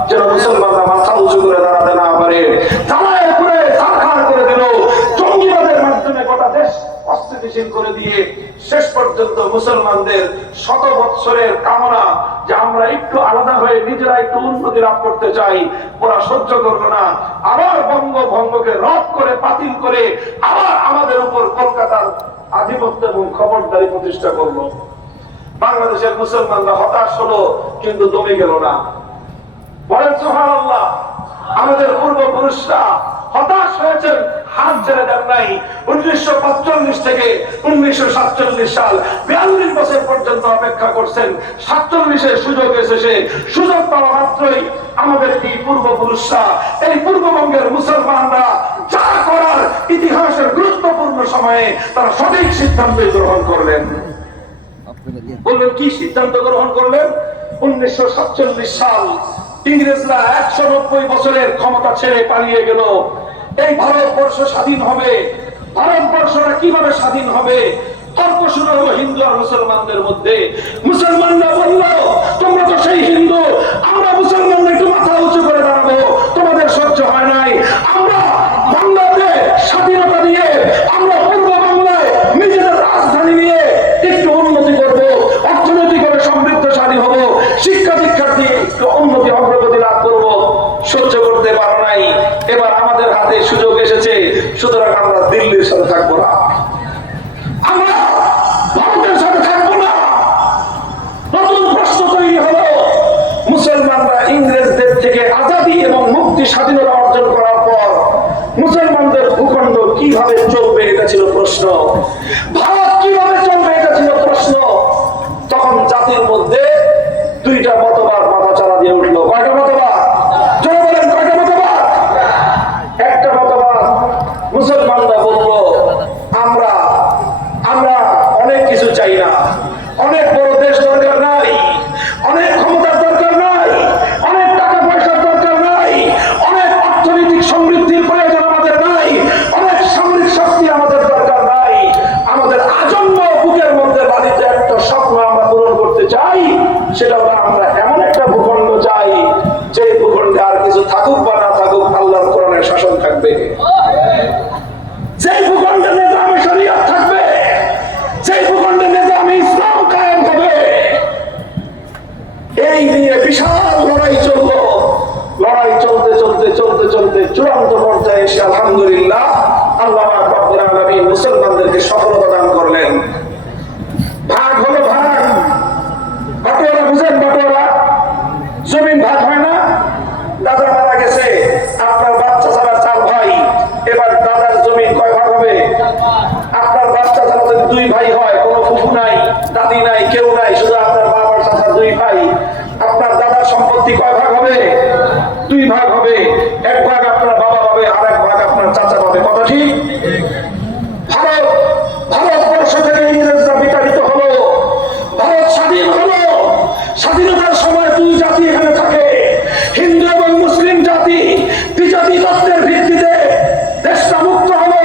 যেন মুসলমানরা মাথা উঁচু করে দাঁড়াতে না পারে। জ্বালায় পুড়ে ছারখার করে দিল, জঙ্গিবাদের মাধ্যমে গোটা দেশ অস্থিতিশীল করে দিয়ে শেষ পর্যন্ত মুসলমানদের 100 বৎসরের কামনা যে আমরা একটু আলাদা হয়ে নিজেরা একটু উন্নতি লাভ করতে চাই, ওরা সহ্য করলো না। আবার বঙ্গভঙ্গকে রদ করে, বাতিল করে আবার আমাদের উপর কলকাতার আধিপত্য এবং খবরদারি প্রতিষ্ঠা করলো। বাংলাদেশের মুসলমানরা হতাশ হলো, কিন্তু দমে গেল না। বলেন সুবহানাল্লাহ। আমাদের পূর্বপুরুষরা হতাশ হয়েছেন, হাত ছেড়ে দেন নাই। 1945 থেকে 1947 সাল 42 বছর পর্যন্ত অপেক্ষা করছেন। 47-এ সুযোগ এসেছে, সুযোগ পাওয়া মাত্রই আমাদের এই পূর্বপুরুষরা, এই পূর্ববঙ্গের মুসলমানরা যা করার ইতিহাসের গুরুত্বপূর্ণ সময়ে তারা সঠিক সিদ্ধান্ত গ্রহণ করলেন। বলবেন কি সিদ্ধান্ত গ্রহণ করলেন? 1947 সাল ইংরেজরা 190 বছরের ক্ষমতা ছেড়ে পালিয়ে গেল। এই ভারতবর্ষ স্বাধীন হবে। ভারতবর্ষটা কিভাবে স্বাধীন হবে? তর্ক শুরু হলো হিন্দু আর মুসলমানদের মধ্যে। মুসলমানরা বলল, তোমরা তো সেই হিন্দু, আমরা মুসলমানরা একটু মাথা উঁচু করে দাঁড়াবো, তোমাদের সহ্য হয় নাই। আমরা বাংলাতে স্বাধীনতা নিয়ে, আমরা পূর্ব বাংলায় নিজেদের রাজধানী নিয়ে একটু উন্নতি করব, অর্থনৈতিকভাবে সমৃদ্ধশালী হব, শিক্ষা দীক্ষার দিয়ে একটু উন্নতি অগ্রগতি লাভ করব। সহ্য করতে পারো নাই, এবার আমাদের হাতে সুযোগ এসেছে, সুতরাং আমরা দিল্লির সাথে থাকবো না। আমরা ইংরেজদের থেকে আজাদী এবং মুক্তি স্বাধীনতা অর্জন করার পর মুসলমানদের ভূখণ্ড কিভাবে চলবে এটা ছিল প্রশ্ন, ভারত কিভাবে চলবে এটা ছিল প্রশ্ন। তখন জাতির মধ্যে দুইটা মতবাদ মাথাচাড়া দিয়ে উঠলো। কয়টা মতবাদ? জোরে বলেন, কয়টা মতবাদ? একটা মতবাদ, মুসলমানরা বলল আমরা আমরা অনেক কিছু চাই না, অনেক বড় দেশ দরকার নাই, অনেক ক্ষমতার দরকার নাই, অনেক টাকা পয়সার দরকার নাই, অনেক অর্থনৈতিক সমৃদ্ধির প্রয়োজন আমাদের নাই, অনেক সামরিক শক্তি আমাদের দরকার নাই। আমাদের আজন্ম বুকের মধ্যে বাড়িতে একটা স্বপ্ন আমরা পূরণ করতে চাই, সেটা হলো আমরা এমন একটা ভূখণ্ড চাই যে ভূখণ্ডে আর কিছু থাকুক বা না থাকুক আল্লাহর কোরআনের শাসন থাকবে, যে ভূখণ্ডে নিজামে শরিয়ত থাকবে, যে ভূখণ্ডে নিজামে ইসলাম কায়েম হবে। এই নিয়ে বিশাল লড়াই চললো। লড়াই চলতে চলতে চলতে চলতে চূড়ান্ত পর্যায়ে এসে আলহামদুলিল্লাহ আল্লাহ রাব্বুল আলামিন মুসলমানদেরকে সফলতা দান করলেন। ভাগ হলো, ভাগ বাটোয়ারা, বুঝেন বাটোয়ারা? জমিন ভাগ হয় না? দাদা মারা গেছে, আপনার বাচ্চা ছাড়া 4 ভাই, এবার দাদার জমিন কয় ভাগ হবে? আপনার বাচ্চা ছাড়া যদি 2 ভাই হয়, কোনো ফুফু নাই, দাদি নাই, কেউ নাই, শুধু আপনার বাবার সাথে 2 ভাই, আপনার দাদার সম্পত্তি কয় ভাগ হবে? 2 ভাগ হবে। 1 ভাগ আপনার বাবা পাবে, আর 1 ভাগ আপনার চাচা পাবে। কথা ঠিক? ভারতবর্ষ থেকে ইংরেজরা বিতাড়িত হলো, ভারত স্বাধীন হলো। স্বাধীনতার সময় 2 জাতি এখানে থাকে, হিন্দু এবং মুসলিম জাতি। দ্বিজাতি তত্ত্বের ভিত্তিতে দেশটা মুক্ত হলো,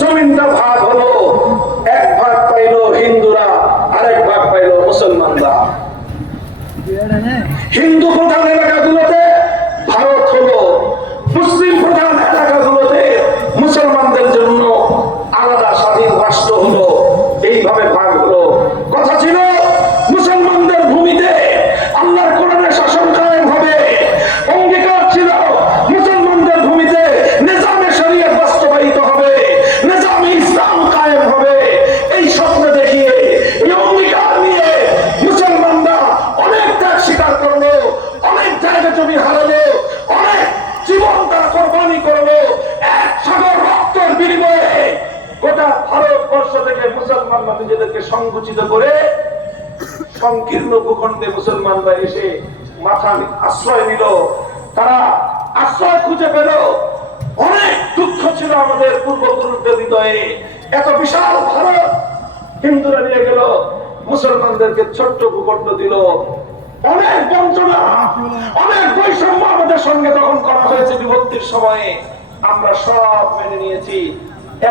জমিনটা ভাগ হলো। 1 ভাগ পাইলো হিন্দুরা, আর 1 ভাগ পাইলো মুসলমানরা। হিন্দু প্রধান এলাকাগুলোতে ভারত হলো, মুসলিম প্রধান এলাকাগুলোতে মুসলমানদের জন্য আলাদা স্বাধীন রাষ্ট্র হলো। এইভাবে ভাগ হলো। কথা ছিল মুসলমানদের ভূমিতে আল্লাহর কোরআনের শাসন কায়েম হবে। অঙ্গীকার ছিল মুসলমানদের ভূমিতে নিজামে শরিয়ত বাস্তবায়িত হবে, নিজামে ইসলাম কায়েম হবে। এই স্বপ্ন দেখিয়ে, এই অঙ্গীকার নিয়ে মুসলমানরা অনেক ত্যাগ স্বীকার করলো, অনেক জায়গা জমি হারালো, অনেক জীবন তারা কোরবানি করলো। 1 সাগর রক্তের বিনিময়ে গোটা ভারতবর্ষ থেকে মুসলমানরা নিজেদেরকে সংকুচিত করে সংকীর্ণ ভূখণ্ডে মুসলমানরা এসে মাথা আশ্রয় নিল। তারা আশ্রয় খুঁজে পেল। অনেক দুঃখ ছিল আমাদের পূর্বপুরুষদের হৃদয়ে। এত বিশাল ভারত হিন্দুরা নিয়ে গেল, মুসলমানদেরকে ছোট্ট ভূখণ্ড দিল। অনেক বঞ্চনা, অনেক বৈষম্য আমাদের সঙ্গে তখন করা হয়েছে বিভক্তির সময়ে। আমরা সব মেনে নিয়েছি।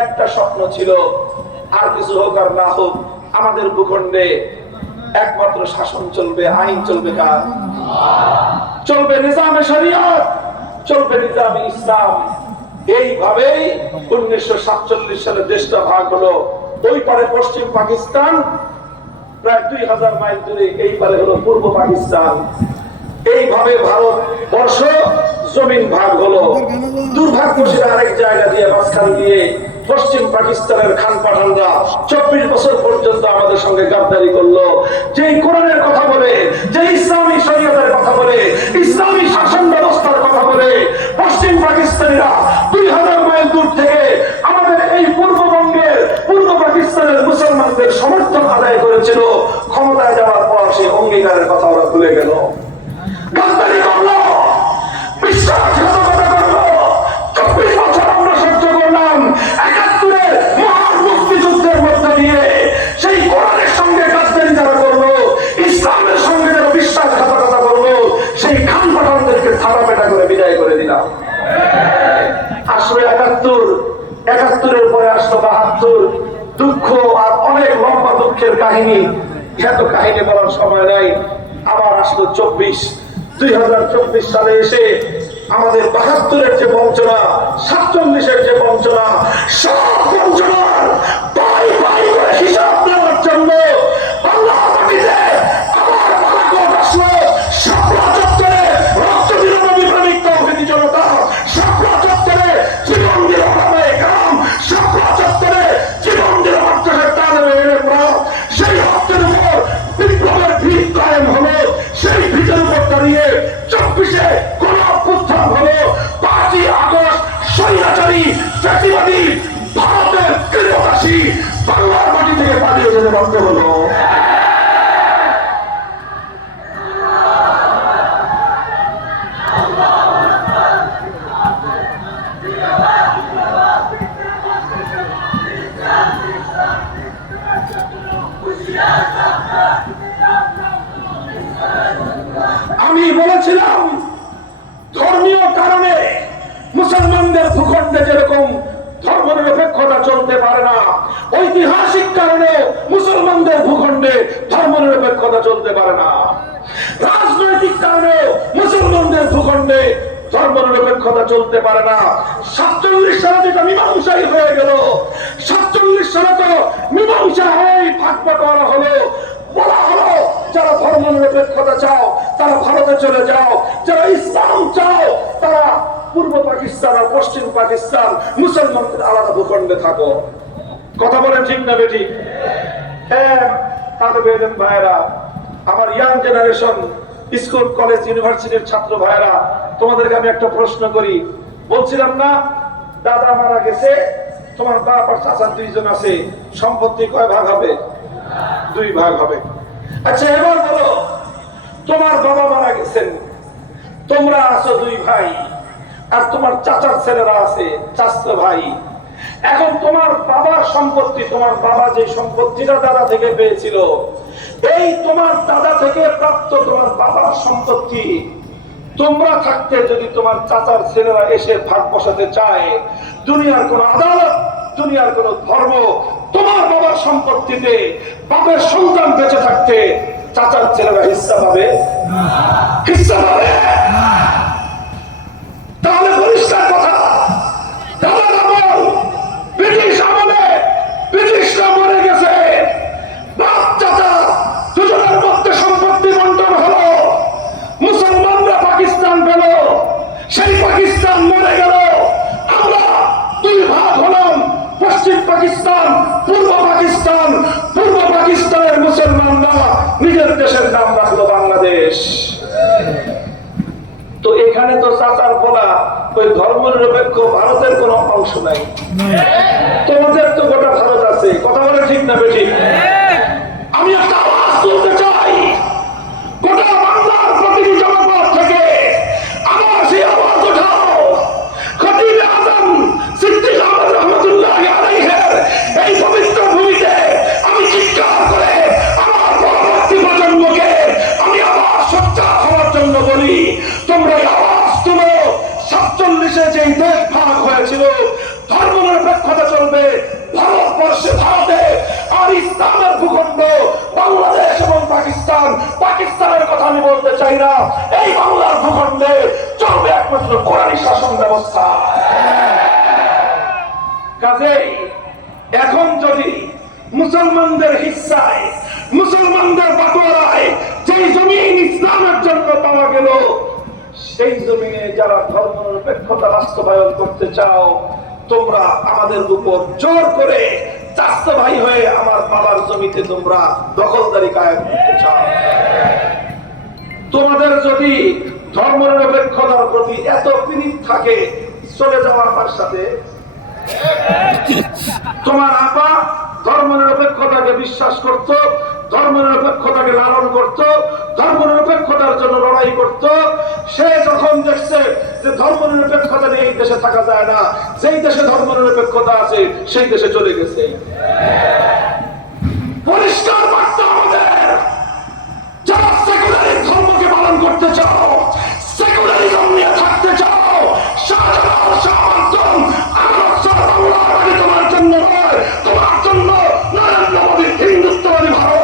একটা স্বপ্ন ছিল, আর কিছু হোক আর না হোক আমাদের ভূখণ্ডে একমাত্র শাসন চলবে, আইন চলবে কার? চলবে নিজামে শরিয়ত, চলবে নিজামে ইসলাম। এইভাবেই 1947 সালে দেশটা ভাগ হলো। ওই পারে পশ্চিম পাকিস্তান, প্রায় 2000 মাইল দূরে, এই পারে হলো পূর্ব পাকিস্তান। এইভাবে ভারতবর্ষ জমিন ভাগ হলো। দুর্ভাগ্যশীল আরেক জায়গা দিয়ে, মাঝখান দিয়ে পশ্চিম পাকিস্তানের খান পাঠানরা 24 বছর পর্যন্ত আমাদের সঙ্গে গাদ্দারি করলো। যে কোরআনের কথা বলে, যে ইসলামী শরীয়তের কথা বলে, ইসলামী শাসন ব্যবস্থার কথা বলে, পশ্চিম পাকিস্তানিরা 2000 মাইল দূর থেকে আমাদের এই পূর্ববঙ্গের, পূর্ব পাকিস্তানের মুসলমানদের সমর্থন আদায় করেছিল। ক্ষমতায় যাওয়ার পর সেই অঙ্গীকারের কথা ওরা ভুলে গেল, গাদ্দারি করলো, বিশ্বাসঘাতকতা করলো। 24 বছর আমরা সহ্য করলাম। 71-এর মহান মুক্তিযুদ্ধের মধ্য দিয়ে সেই কোরআনের সঙ্গে গাদ্দারি যারা করলো, ইসলামের সঙ্গে যারা বিশ্বাসঘাতকতা করলো, সেই খান পাঠানদেরকে থাপা পেটা করে বিদায় করে দিলাম। আসলে 71-এর পরে আসলো 72, দুঃখ আর অনেক লম্বা দুঃখের কাহিনী। এত কাহিনী বলার সময় নাই। আবার আসলো 2024 সালে এসে আমাদের 72-এর যে বঞ্চনা, 47-এর যে বঞ্চনা, সব বঞ্চনার পাই পাই করে হিসাব দেওয়ার জন্য বাংলা মাটিতে আবার বালাকোট আসলো। শাপলা চত্বরে রক্ত দিল বিপ্লবী তৌহিদি জনতা, শাপলা চত্বরে জীবন দিল ওলামায়ে কেরাম, শাপলা চত্বরে জীবন দিল মাদ্রাসার তালেবে ইলমরা। সেই রক্তের উপর বিপ্লবের ভিত কায়েম হলো। সেই ভিতের উপর দাঁড়িয়ে 24 19-এ কোন অভ্যুত্থান হলো, 5ই আগস্ট স্বৈরাচারী ফ্যাসিবাদী ভারতের কৃতদাসী বাংলার মাটি থেকে পালিয়ে যেতে বাধ্য হলো। আমি বলেছিলাম ধর্মীয় কারণে মুসলমানদের ভূখণ্ডে যেরকম ধর্মনিরপেক্ষতা চলতে পারে না, ঐতিহাসিক কারণে মুসলমানদের ভূখণ্ডে ধর্মনিরপেক্ষতা চলতে পারে না, রাজনৈতিক কারণে মুসলমানদের ভূখণ্ডে ধর্মনিরপেক্ষতা চলতে পারে না। 47 সালে যেটা মীমাংসাই হয়ে গেল, 47 সালে তো মীমাংসা হয়ে ভাগ বাটোয়ারা হলো, বলা হলো যারা ধর্মনিরপেক্ষতা চাও তারা ভারতে চলে যাও, যারা ইসলাম চাও তারা পূর্ব পাকিস্তান আর পশ্চিম পাকিস্তান মুসলমানদের আলাদা ভূখণ্ডে থাকো। কথা বলেন ঠিক না বেঠিক? হ্যাঁ, তাদের বেদেন ভাইয়েরা, আমার ইয়াং জেনারেশন, স্কুল কলেজ ইউনিভার্সিটির ছাত্র ভাইয়েরা, তোমাদেরকে আমি একটা প্রশ্ন করি। বলছিলাম না দাদা মারা গেছে, তোমার বাপ আর চাচা 2 জন আছে, সম্পত্তি কয় ভাগ হবে? 2 ভাগ হবে। আচ্ছা এবার বলো, তোমার বাবা মারা গেছেন, তোমরা আছো 2 ভাই, আর তোমার চাচার ছেলেরা আছে চাচা ভাই। এখন তোমার বাবার সম্পত্তি, তোমার বাবা যে সম্পত্তিটা দাদা থেকে পেয়েছিল, এই তোমার দাদা থেকে প্রাপ্ত তোমার বাবার সম্পত্তি তোমরা থাকতে যদি তোমার চাচার ছেলেরা এসে ভাগ বসাতে চায়, দুনিয়ার কোন আদালত, দুনিয়ার কোন ধর্ম তোমার বাবার সম্পত্তিতে বাপের সন্তান বেঁচে থাকতে চাচার ছেলেরা হিস্সা পাবে? হিস্সা পাবে? তাহলে পরিষ্কার কথা, দাদার আমল, ব্রিটিশ আমলে ব্রিটিশরা মরে গেছে, বাপ চাচা দুজনের মধ্যে সম্পত্তি বন্টন হলো, মুসলমানরা পাকিস্তান পেল, সেই পাকিস্তান মরে গেল, আমরা 2 ভাগ হলাম, পশ্চিম পাকিস্তান, পূর্ব পাকিস্তান। পূর্ব পাকিস্তানের মুসলমানরা নিজের দেশের নাম রাখলো বাংলাদেশ। তো এখানে তো চাচার বলা ওই ধর্মনিরপেক্ষ ভারতের কোন অংশ নাই, তোমাদের তো গোটা ভারত আছে। কথা বলে ঠিক না বেঠিক? আমি একটা আওয়াজ তুলতে চাই গোটা বাংলার প্রতিটি জনপদ থেকে, আমার সেই আওয়াজ উঠাও। খতিবে আজম সিদ্দিক আহমদ রহমতুল্লাহ আলাইহির এই পবিত্র ভূমিতে আমি চিৎকার করে আমার পরবর্তী প্রজন্মকে আমি আবার সোচ্চার হওয়ার জন্য বলি, তোমরা আওয়াজ তুলো। 47-এ যেই দেশ ভাগ হয়েছিল, ধর্মনিরপেক্ষতা চলবে ভারতবর্ষে, ভারতে, আর ইসলামের ভূখণ্ড বাংলাদেশ এবং পাকিস্তান। পাকিস্তানের কথা আমি বলতে চাই না, এই বাংলার ভূখণ্ডে চলবে একমাত্র কোরআনী শাসন ব্যবস্থা। কাজেই এখন যদি মুসলমানদের হিস্সায়, মুসলমানদের বাটোয়ারায় যেই জমিন ইসলামের জন্য পাওয়া গেল, সেই জমিনে যারা ধর্মনিরপেক্ষতা বাস্তবায়ন করতে চাও, তোমরা আমাদের উপর জোর করে চাচা ভাই হয়ে আমার বাবার জমিতে তোমরা দখলদারি কায়েম করতে চাও। তোমাদের যদি ধর্মনিরপেক্ষতার প্রতি এত প্রীতি থাকে, চলে যাও আমার সাথে। তোমার আপা ধর্মনিরপেক্ষতাকে বিশ্বাস করত, ধর্মনিরপেক্ষতাকে লালন করত, ধর্মনিরপেক্ষতার জন্য লড়াই করত। সে যখন দেখছে যে ধর্মনিরপেক্ষতা নিয়ে এই দেশে থাকা যায় না, যেই দেশে ধর্মনিরপেক্ষতা আছে সেই দেশে চলে গেছে। পরিষ্কার বার্তা আমাদের, যারা সেকুলারিক ধর্মকে পালন করতে চাও, সেকুলারিজম নিয়ে থাকতে চাও, শাহজালাল, শাহ আলম, আহমদ শাহ বাংলার মাটি তোমার জন্য নয়, তোমার জন্য নরেন্দ্র মোদীর হিন্দুত্ববাদী ভারত।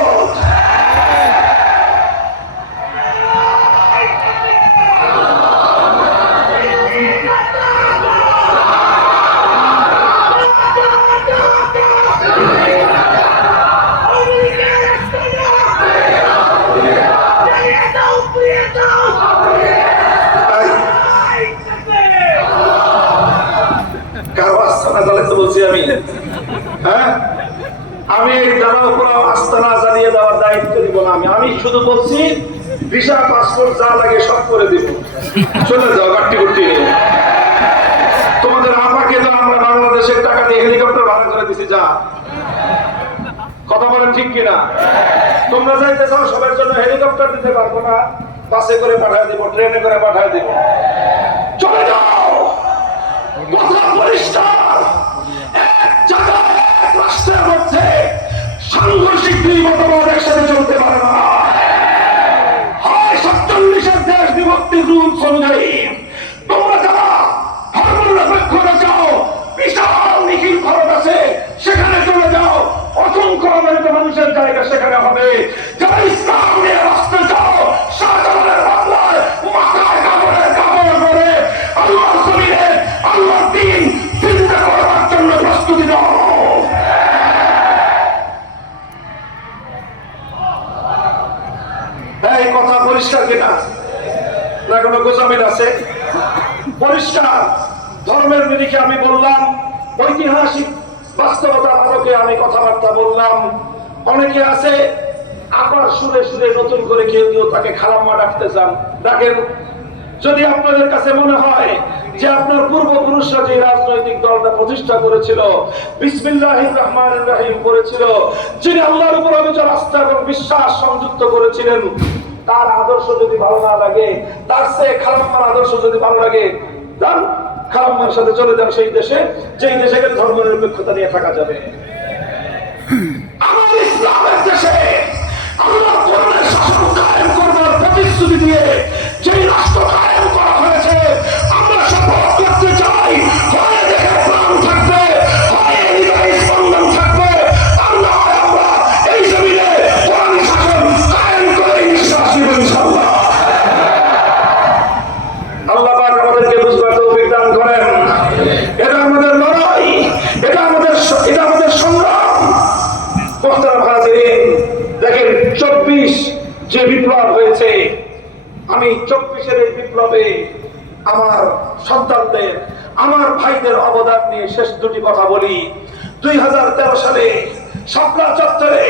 আমি এই যারা উপর আস্তানা জ্বালিয়ে দেওয়ার দায়িত্ব দিব না। আমি শুধু বলছি ভিসা পাসপোর্ট যা লাগে সব করে দিব, চলে যাও কাটটি কুট্টি নিয়ে। তোমাদের আপাকে তো আমরা বাংলাদেশের টাকা দিয়ে হেলিকপ্টার ভাড়া করে দিছি, যা কথা বলেন ঠিক কিনা? তোমরা যাইতে চাও সবার জন্য হেলিকপ্টার দিতে পারবো না, বাসে করে পাঠায় দিব, ট্রেনে করে পাঠায় দিব, চলে যাও। কথা পরিষ্কার, এক জায়গায় এক রাষ্ট্রের মধ্যে সাংঘর্ষিক দুই মতবাদ একসাথে চলতে পারে না। হয় 47-এর দেশ বিভক্তির রুলস অনুযায়ী তোমরা যারা ধর্মনিরপেক্ষতা চাও, বিশাল নিখিল ভারত আছে, সেখানে চলে যাও, অসংখ্য অগণিত মানুষের জায়গা সেখানে হবে। যারা ইসলাম নিয়ে রাস্তা চাও, শাহজালালের বাংলায় মাথায় কাপড়ের কাপড় করে আল্লাহর জমিনে আল্লাহর দ্বীন জিন্দা করার জন্য প্রস্তুতি নাও। এই কথা পরিষ্কার কিনা, না কোনো গোজামিল আছে? পরিষ্কার। ধর্মের নিরিখে আমি বললাম, ঐতিহাসিক বাস্তবতার আলোকে আমি কথাবার্তা বললাম। অনেকে আছে আবার সুরে সুরে নতুন করে কেউ কেউ তাকে খালাম্মা ডাকতে চান, ডাকেন। যদি আপনাদের কাছে মনে হয় যে আপনার পূর্বপুরুষরা যে রাজনৈতিক দলটা প্রতিষ্ঠা করেছিল, বিসমিল্লাহির রহমানির রহিম করেছিল, যিনি আল্লাহর উপর অবিচল আস্থা এবং বিশ্বাস সংযুক্ত করেছিলেন, তার আদর্শ যদি ভালো না লাগে, তার চেয়ে খালাম্মার আদর্শ যদি ভালো লাগে, যান খালাম্মার সাথে চলে যান সেই দেশে, যেই দেশে গেলে ধর্মনিরপেক্ষতা নিয়ে থাকা যাবে। আমার ইসলামের দেশে আল্লাহর কোরআনের শাসন কায়েম করবার প্রতিশ্রুতি দিয়ে যেই রাষ্ট্র কায়েম করা হয়েছে, আমরা শপথ করতে চাই, হয় দেখে প্রাণ থাকবে, হয় হৃদয়ে স্পন্দন থাকবে, আমরা এই জমিনে কোরআনী শাসন কায়েম করে নিঃশ্বাস নিব ইনশাআল্লাহ। আল্লাহ পাক আমাদেরকে বুঝবার তৌফিক দান করেন। এটা আমাদের লড়াই, এটা আমাদের সংগ্রাম। মুহতারাম হাজিরিন, দেখেন 24 যে বিপ্লব হয়েছে, আমি 24-এর এই বিপ্লবে আমার সন্তানদের, আমার ভাইদের অবদান নিয়ে শেষ দুটি কথা বলি। 2013 সালে শাপলা চত্বরে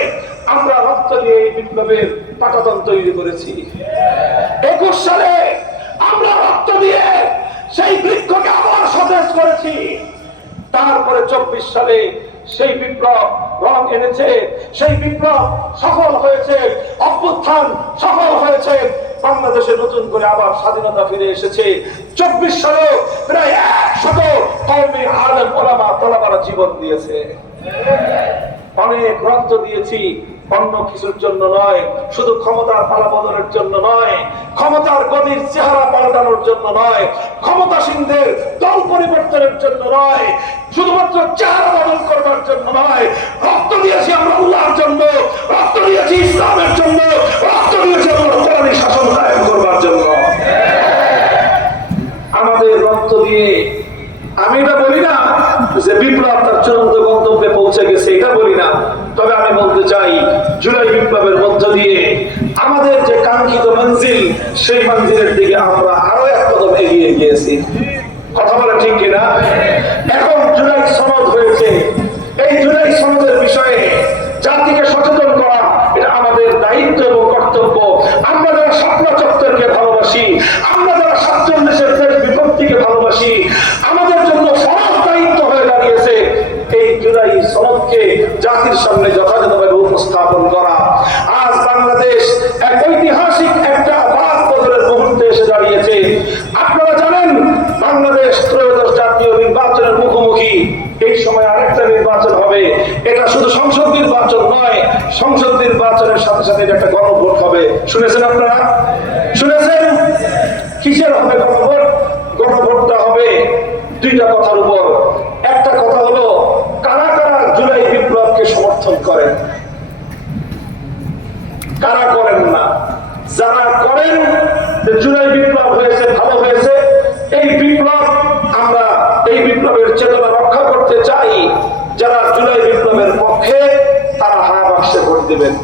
আমরা রক্ত দিয়ে এই বিপ্লবের পাটাতন তৈরি করেছি। 21 সালে আমরা রক্ত দিয়ে সেই বৃক্ষকে আবার সতেজ করেছি। তারপরে 24 সালে সেই বিপ্লব রং এনেছে, সেই বিপ্লব সফল হয়েছে, অভ্যুত্থান সফল হয়েছে, বাংলাদেশে নতুন করে আবার স্বাধীনতা ফিরে এসেছে। 24 সালে প্রায় 100 কওমি আলেম ওলামা তলাবারা জীবন দিয়েছে। অনেক রক্ত দিয়েছি, অন্য কিছুর জন্য নয়, শুধু ক্ষমতার পালাবদলের জন্য নয়, ক্ষমতার গদির চেহারা পাল্টানোর জন্য নয়, ক্ষমতাসীনদের দল পরিবর্তনের জন্য নয়, শুধুমাত্র চেহারা বদল করবার জন্য নয়। রক্ত দিয়েছি আমরা আল্লাহর জন্য, রক্ত দিয়েছি ইসলামের জন্য, রক্ত দিয়েছি আমরা কোরআনী শাসন কায়েম করবার জন্য। আমাদের রক্ত দিয়ে, আমি এটা বলি না যে বিপ্লব তার চূড়ান্ত গন্তব্যে পৌঁছে গেছে, এটা বলি না। তবে আমি বলতে চাই, জুলাই বিপ্লবের মধ্য দিয়ে আমাদের যে কাঙ্ক্ষিত মঞ্জিল, সেই মঞ্জিলের দিকে আমরা আরো এক কদম এগিয়ে গিয়েছি। কথা বলে ঠিক কিনা? এখন জুলাই সনদ হয়েছে, এই জুলাই সনদের বিষয়ে জাতিকে সচেতন করা এটা আমাদের দায়িত্ব এবং কর্তব্য। আমরা যারা শাপলা চত্বরকে ভালোবাসি, আমরা যারা 47-এর দেশ বিভক্তিকে ভালোবাসি, আমাদের জন্য ফরজ দায়িত্ব হয়ে দাঁড়িয়েছে এই জুলাই সনদকে জাতির সামনে যথাযথভাবে উপস্থাপন করা। আজ বাংলাদেশ এক ঐতিহাসিক একটা বাদ বদলের মুহূর্তে এসে দাঁড়িয়েছে। আপনারা জানেন বাংলাদেশ ত্রয়োদশ জাতীয় নির্বাচনের মুখোমুখি। এই সময় আরেকটা নির্বাচন হবে। এটা শুধু সংসদ নির্বাচন নয়, সংসদ নির্বাচনের সাথে সাথে একটা গণভোট হবে। শুনেছেন আপনারা? শুনেছেন? কিসের হবে গণভোট? গণভোটটা হবে দুইটা কথার উপর। একটা কথা হলো, কারা কারা জুলাই বিপ্লবকে সমর্থন করেন, কারা করেন না। যারা করেন জুলাই বিপ্লব হয়েছে, ভালো হয়েছে, এই বিপ্লব আমরা এই বিপ্লবের চেতনা রক্ষা করতে চাই, যারা জুলাই বিপ্লবের পক্ষে তারা হা বাক্সে ভোট দিবেন।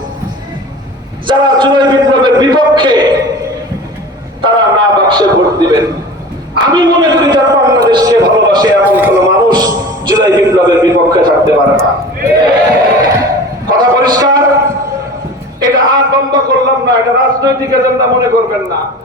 যারা জুলাই বিপ্লবের বিপক্ষে তারা না বাক্সে ভোট দিবেন। আমি মনে করি যারা বাংলাদেশকে ভালোবাসে এমন কোন মানুষ জুলাই বিপ্লবের বিপক্ষে থাকতে পারে না। কথা পরিষ্কার? এটা আর লম্বা করলাম না, এটা রাজনৈতিক এজেন্ডা মনে করবেন না।